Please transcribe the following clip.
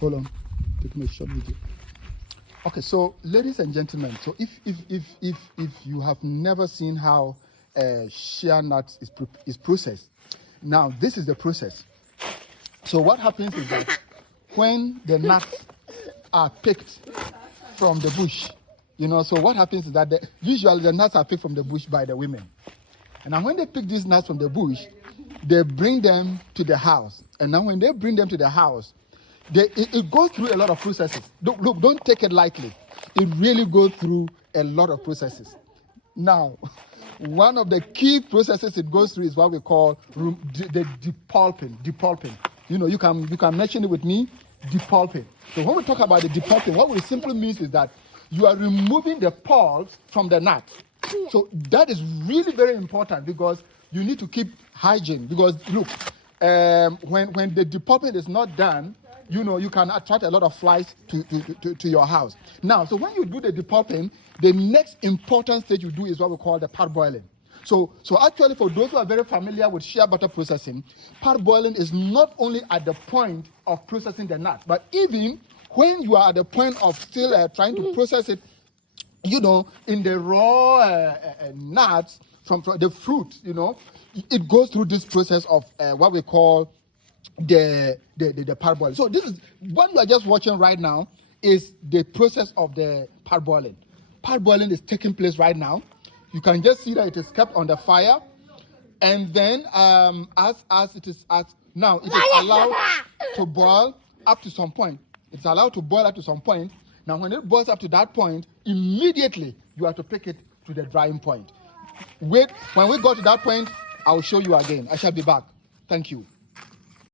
Hold on, taking a short video. Okay, so ladies and gentlemen, so if you have never seen how shea nuts is processed, now this is the process. So what happens is that when the nuts are picked from the bush, so what happens is that usually the nuts are picked from the bush by the women. And now when they pick these nuts from the bush, they bring them to the house. And now when they bring them to the house, it goes through a lot of processes. Look, don't take it lightly. It really goes through a lot of processes. Now, one of the key processes it goes through is what we call the depulping. You can mention it with me, depulping. So when we talk about the depulping, what it simply means is that you are removing the pulp from the nut. So that is really very important because you need to keep hygiene. Because look, when the depulping is not done, you can attract a lot of flies to your house. Now, so when you do the depulping, the next important stage you do is what we call the parboiling. So actually, for those who are very familiar with shea butter processing, parboiling is not only at the point of processing the nut, but even when you are at the point of still trying to process it, in the raw nuts from the fruit, it goes through this process of what we call the parboiling. So this is what you are just watching right now is the process of the parboiling. Parboiling is taking place right now. You can just see that it is kept on the fire, and then as it is allowed to boil up to some point. It's allowed to boil up to some point. Now, when it boils up to that point, immediately you have to pick it to the drying point. Wait, when we go to that point, I will show you again. I shall be back. Thank you.